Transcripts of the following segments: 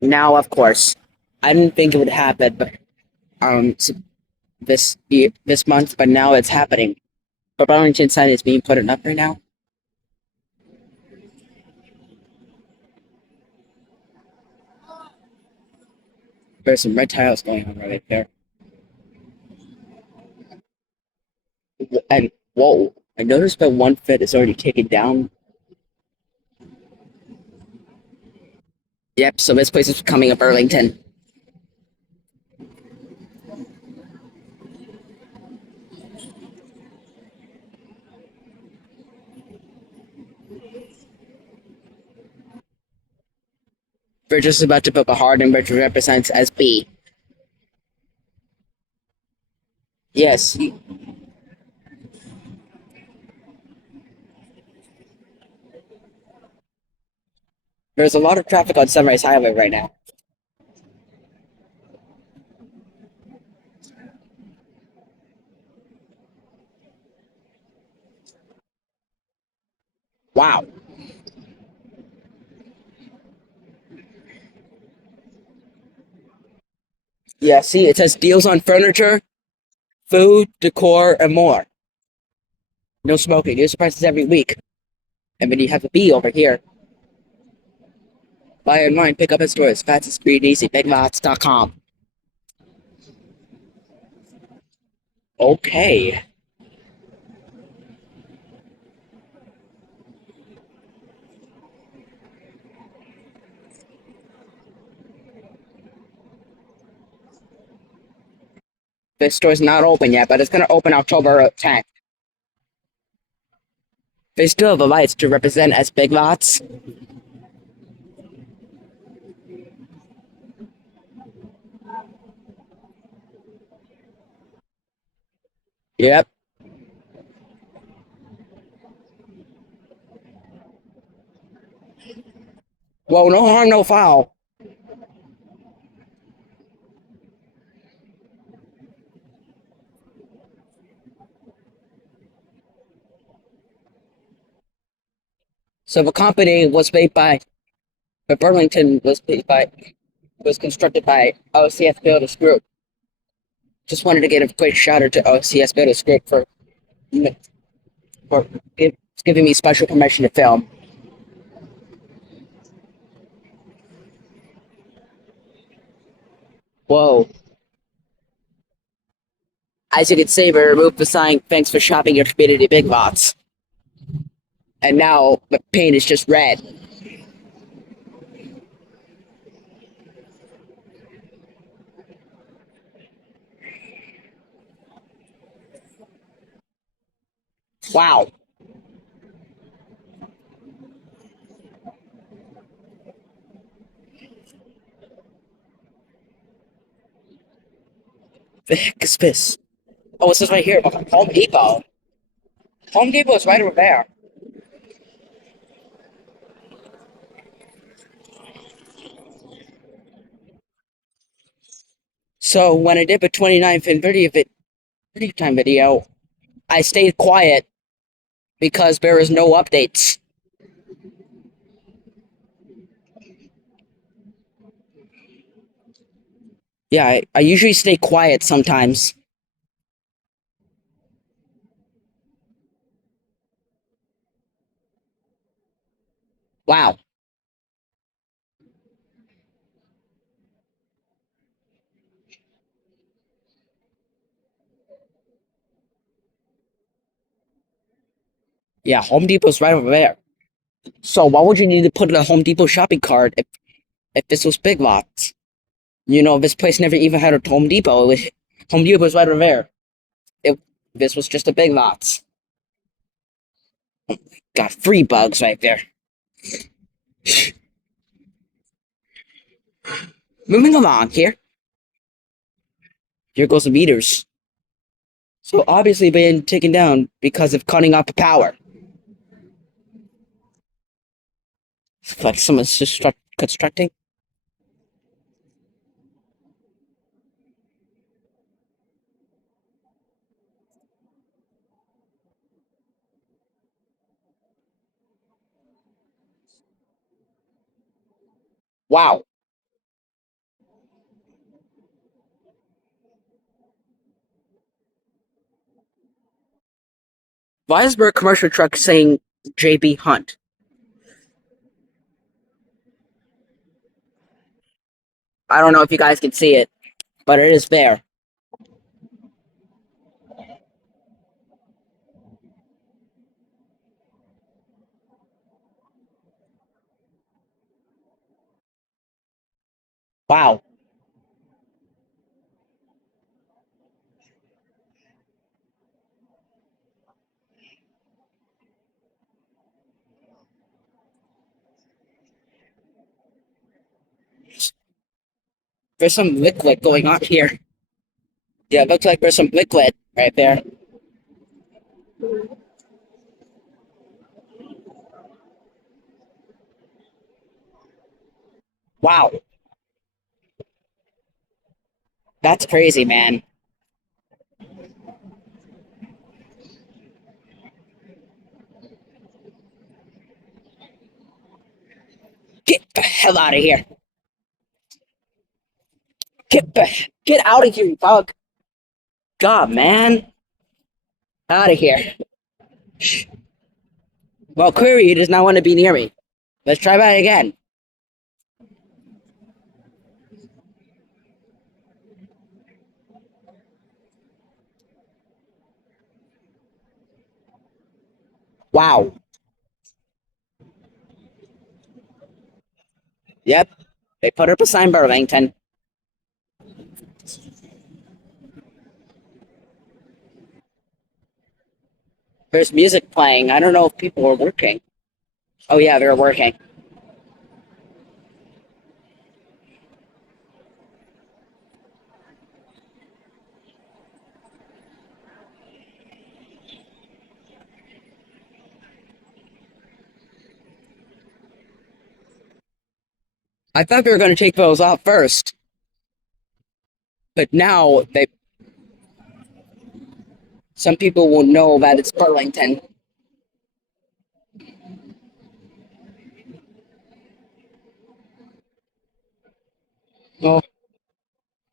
Now, of course, I didn't think it would happen, but this year, this month, but now it's happening. But Burlington sign is being put up right now. There's some red tiles going on right there. And whoa, I noticed that one fit is already taken down. Yep, so this place is becoming a Burlington. We're just about to book a hard which represents as B. Yes, there's a lot of traffic on Sunrise Highway right now. Wow. Yeah, see, it says deals on furniture, food, decor, and more. No smoking. New surprises every week. And then you have a B over here. Buy online, pick up in stores. Fastest, speed, easy. BigLots.com. Okay. This store's not open yet, but it's going to open October 10th. They still have the lights to represent as Big Lots. Yep. Well, no harm, no foul. So the company was made by, the Burlington was constructed by OCS Builders Group. Just wanted to get a quick shout out to OCS Builders Group for giving me special permission to film. Whoa. As you can see, we removed the sign, thanks for shopping your community Big Lots. And now the paint is just red. Wow. The heck is this? Oh, it says right here, Home Depot. Home Depot is right over there. So when I did the 29th and 30th time video, I stayed quiet because there is no updates. Yeah, I usually stay quiet sometimes. Wow. Yeah, Home Depot's right over there. So why would you need to put in a Home Depot shopping cart if this was Big Lots? You know, this place never even had a Home Depot. Home Depot was right over there. It, this was just a Big Lots. Got free bugs right there. Moving along here. Here goes the meters. So obviously being taken down because of cutting off the power. It's like someone's just constructing. Wow. Why is there a commercial truck saying JB Hunt? I don't know if you guys can see it, but it is there. Wow. There's some liquid going on here. Yeah, it looks like there's some liquid right there. Wow. That's crazy, man. Get the hell out of here. Get out of here, you bug. God, man. Out of here. Well, clearly he does not want to be near me. Let's try that again. Wow. Yep. They put up a sign, Burlington. There's music playing. I don't know if people are working. Oh, yeah, they're working. I thought they were going to take those off first, but now they some people will know that it's Burlington. Well,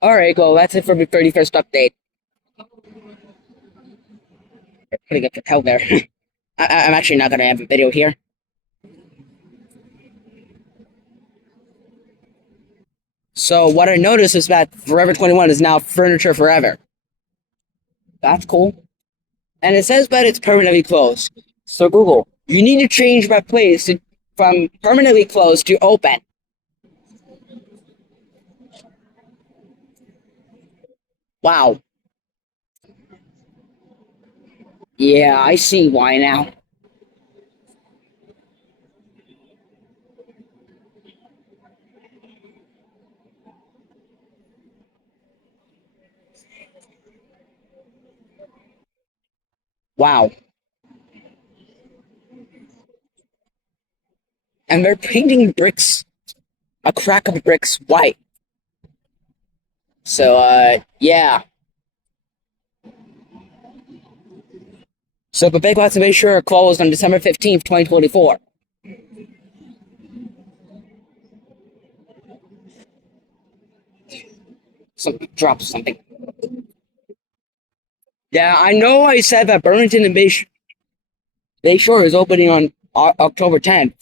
all right, go. That's it for the 31st update. Putting up the hell there. I'm actually not going to have a video here. So what I noticed is that Forever 21 is now Furniture Forever. That's cool. And it says that it's permanently closed. So Google, you need to change that place from permanently closed to open. Wow. Yeah, I see why now. Wow. And they're painting bricks, a crack of bricks white. So, yeah. So the Big Lots of Bay Shore closed on December 15th, 2024. Something dropped something. Yeah, I know I said that Burlington and Bay Shore is opening on October 10th.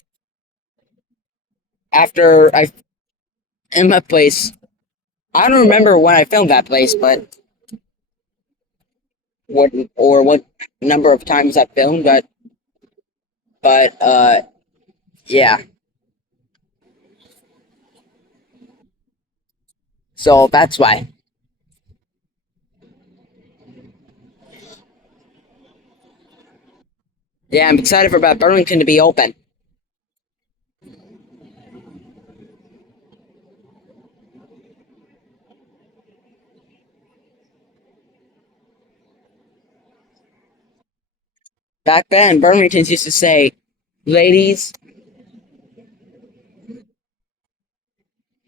After I in my place, I don't remember when I filmed that place, but what number of times I filmed that. But yeah. So that's why. Yeah, I'm excited for about Burlington to be open. Back then, Burlington's used to say, "Ladies,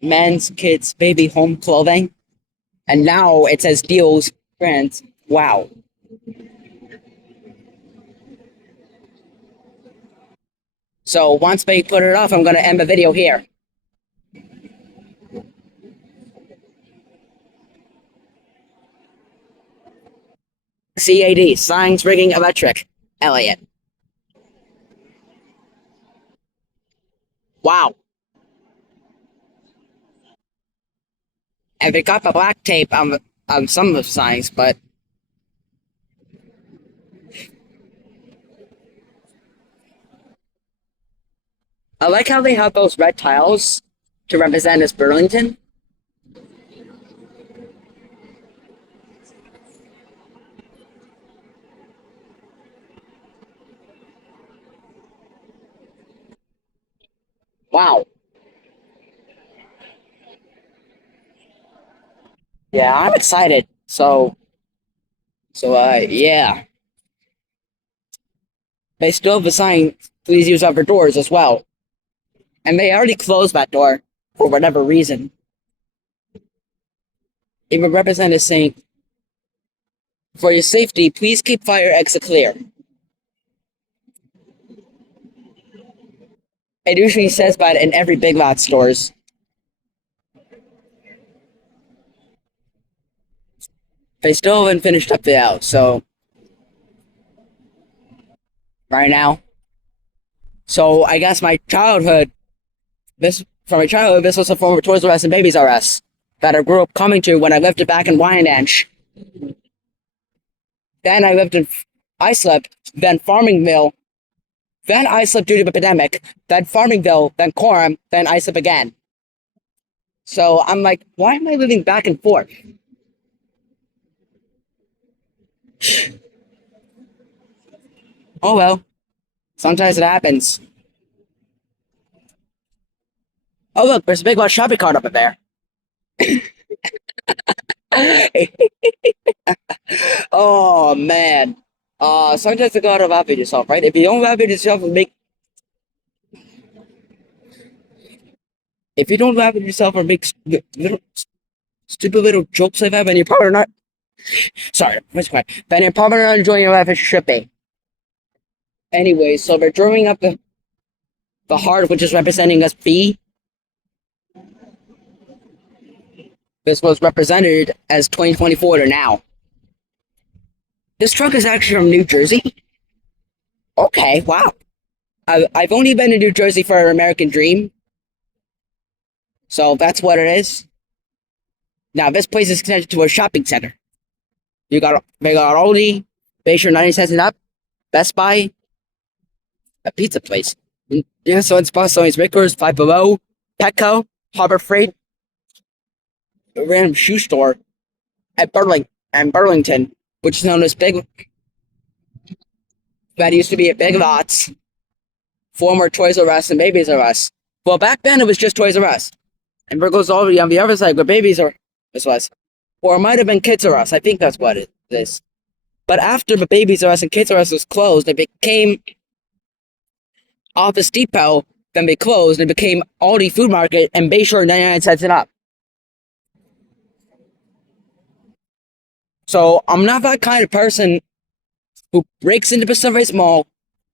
men's, kids, baby, home clothing," and now it says deals, brands. Wow. So once they put it off, I'm gonna end the video here. CAD, signs, rigging, electric. Elliot. Wow. And they got the black tape on some of the signs, but I like how they have those red tiles to represent as Burlington. Wow. Yeah, I'm excited. Yeah. They still have a sign, please use upper doors as well. And they already closed that door for whatever reason. It would represent as saying, for your safety, please keep fire exit clear. It usually says that in every Big Lots stores. They still haven't finished up the out, so right now. So I guess my childhood, this was a form of Toys R Us and Babies R Us that I grew up coming to when I lived back in Wyandanch. Then I lived in Islip, then Farmingville, then Islip due to the pandemic, then Farmingville, then Coram, then Islip again. So I'm like, why am I living back and forth? Oh well, sometimes it happens. Oh look, there's a big shopping cart up there. Oh man. Sometimes you gotta laugh at yourself, right? If you don't laugh at yourself and make if you don't laugh at yourself or make little stupid little jokes like that, then you're probably not sorry, what's quiet. Then you're probably not enjoying your life as you should be. Anyway, so they're drawing up the heart, which is representing us B. This was represented as 2024 to now. This truck is actually from New Jersey. Okay, wow. I've only been to New Jersey for an American Dream, so that's what it is. Now this place is connected to a shopping center. They got Aldi, Bayshore 90 cents and up, Best Buy, a pizza place. Yeah, so it's Boston's Rickers, Five Below, Petco, Harbor Freight, a random shoe store at Burlington, which is known as Big. That used to be at Big Lots, former Toys R Us and Babies R Us. Well, back then it was just Toys R Us, and Burgos already on the other side where Babies R Us was, or it might have been Kids R Us. I think that's what it is. But after the Babies R Us and Kids R Us was closed, it became Office Depot. Then they closed. It became Aldi Food Market and Bayshore 99 cents and up. So I'm not that kind of person who breaks into Pacific Mall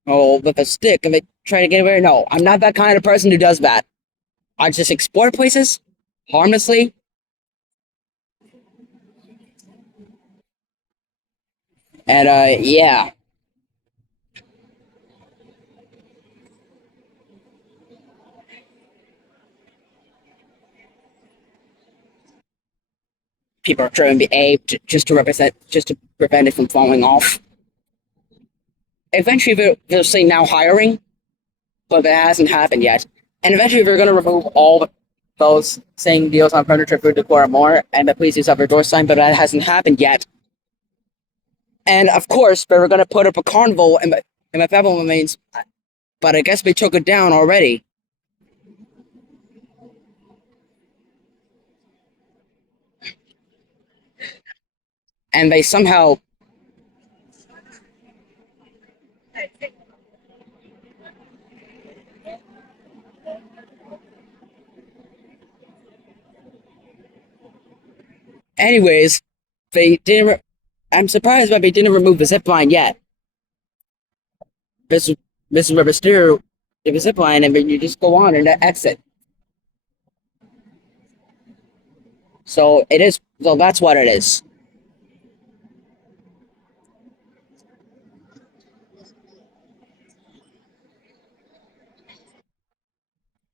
with a stick and they try to get away. No, I'm not that kind of person who does that. I just explore places harmlessly. And yeah, people are trying to be just to represent, just to prevent it from falling off. Eventually, they'll say now hiring, but that hasn't happened yet. And eventually, they're going to remove all those saying deals on furniture, food, decor, and more, and the please use up your door sign, but that hasn't happened yet. And of course, they were going to put up a carnival in my Pebble remains, but I guess they took it down already. And they somehow, anyways, they didn't. I'm surprised that they didn't remove the zip line yet. This is where the steer, the zip line, and then you just go on and exit. So it is. So that's what it is.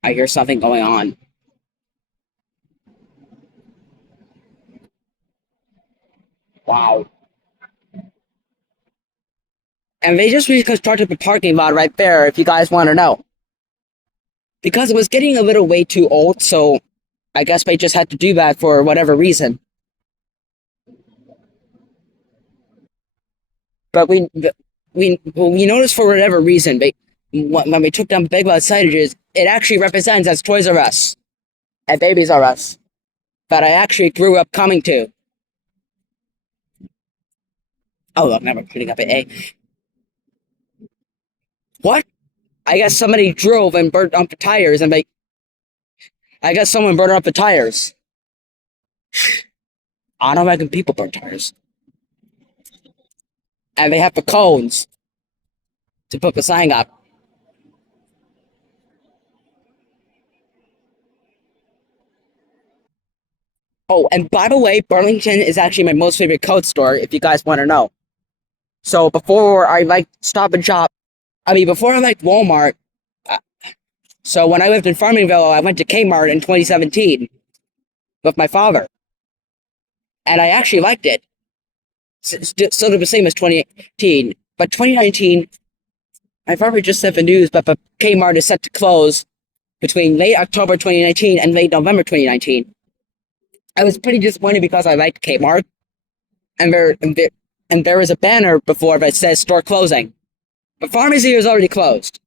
I hear something going on. Wow. And they just reconstructed the parking lot right there, if you guys want to know. Because it was getting a little way too old, so I guess they just had to do that for whatever reason. But we noticed for whatever reason, when we took down Big Lots signages, it actually represents as Toys R Us and Babies R Us that I actually grew up coming to. Oh, I'm never putting up an A. What? I guess somebody drove and burned up the tires, and I guess someone burned up the tires. I don't reckon people burn tires, and they have the cones to put the sign up. Oh, and by the way, Burlington is actually my most favorite coat store, if you guys want to know. So before I liked Stop and Shop, before I liked Walmart, uh, so when I lived in Farmingville, I went to Kmart in 2017 with my father, and I actually liked it. Still the same as 2018, but 2019, my father just said the news, but the Kmart is set to close between late October 2019 and late November 2019. I was pretty disappointed because I liked Kmart, and there was a banner before that says store closing. The pharmacy is already closed.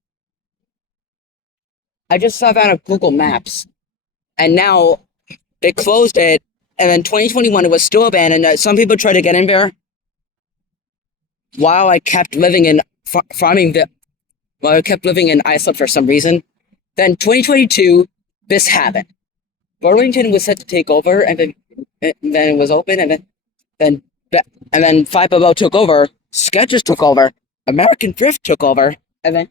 I just saw that on Google Maps, and now they closed it. And then 2021, it was still abandoned. Some people tried to get in there while I kept living in Farmingville. While I kept living in Islip for some reason. Then 2022, this happened. Burlington was set to take over, and then it was open, then and then Five Below took over. Skechers took over. American Thrift took over, and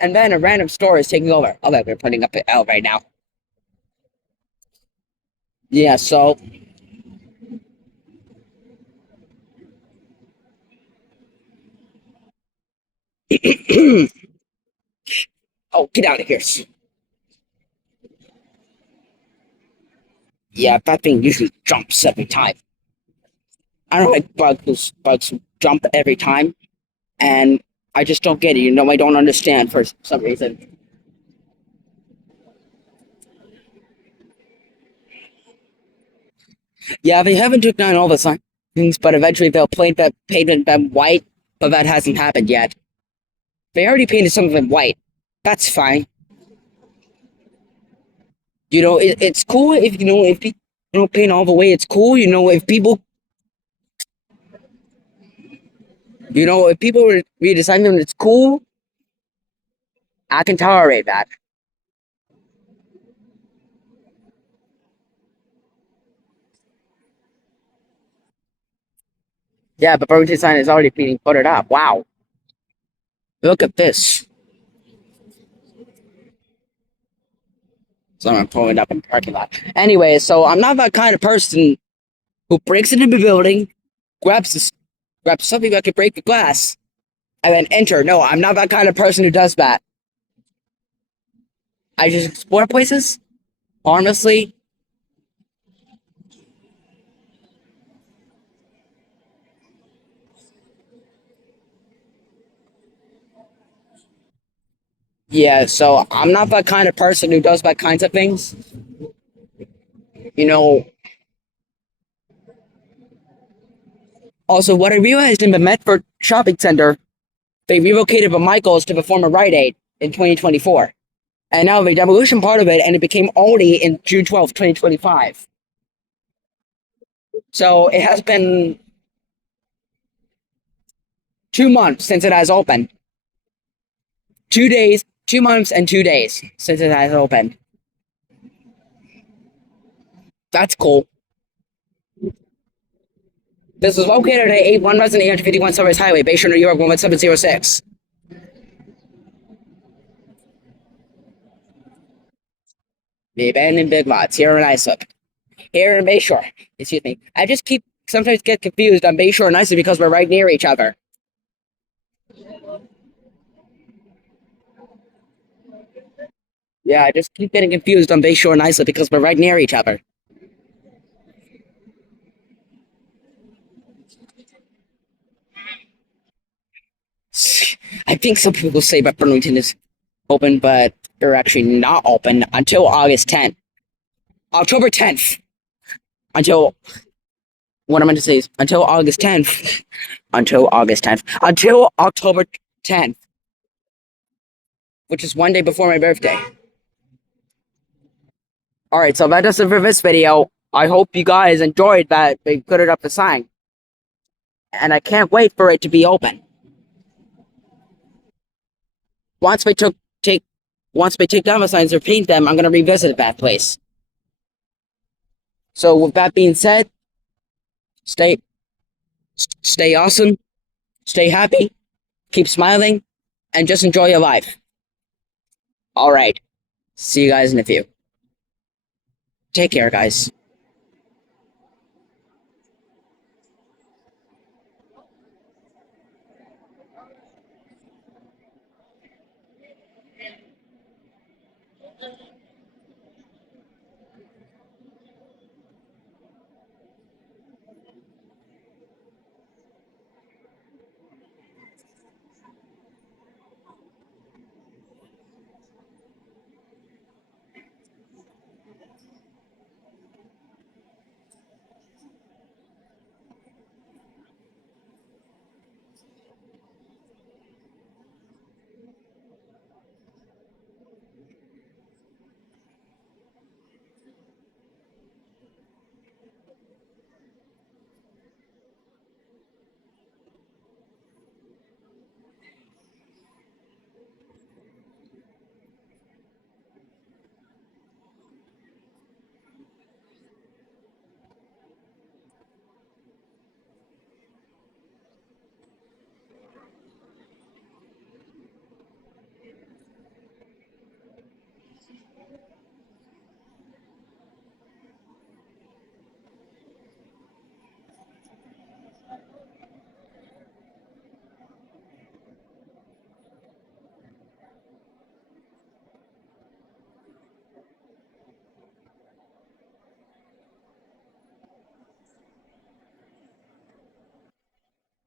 then a random store is taking over. Oh, we're putting up an L right now. Yeah. So, oh, get out of here. Yeah, that thing usually jumps every time. I don't like bugs who jump every time, and I just don't get it. I don't understand for some reason. Yeah, they haven't took down all the signs, but eventually they'll paint them white, but that hasn't happened yet. They already painted some of them white. That's fine. It's cool if people don't paint all the way. It's cool. If people redesign them, it's cool. I can tolerate that. Yeah, but Burlington sign is already being put it up. Wow, look at this. Someone pulling up in the parking lot. Anyway, so I'm not that kind of person who breaks into the building, grabs this, grabs something that could break the glass, and then enter. No, I'm not that kind of person who does that. I just explore places, honestly. Yeah, so I'm not that kind of person who does that kinds of things. You know, Also, what I realized in the Medford shopping center, they relocated the Michaels to the former Rite Aid in 2024. And now the demolition part of it, and it became Aldi in June 12th, 2025. So it has been 2 months since it has opened. 2 days, 2 months and 2 days since it has opened. That's cool. This is located at 81 Resident 851 Sunrise Highway, Bayshore, New York, 11706. The abandoned big lots here in Islip. Here in Bayshore. Excuse me. I just keep sometimes get confused on Bayshore and Islip because we're right near each other. Yeah, I just keep getting confused on Bayshore and Isla because we're right near each other. I think some people say that Burlington is open, but they're actually not open until August 10th. October 10th. Until, what I'm going to say is, until August 10th. Until August 10th. Until October 10th. Which is one day before my birthday. Alright, so that does it for this video. I hope you guys enjoyed that. They put it up the sign. And I can't wait for it to be open. Once we take once we take down the signs or paint them, I'm gonna revisit that place. So with that being said, stay stay awesome, stay happy, keep smiling, and just enjoy your life. Alright. See you guys in a few. Take care, guys.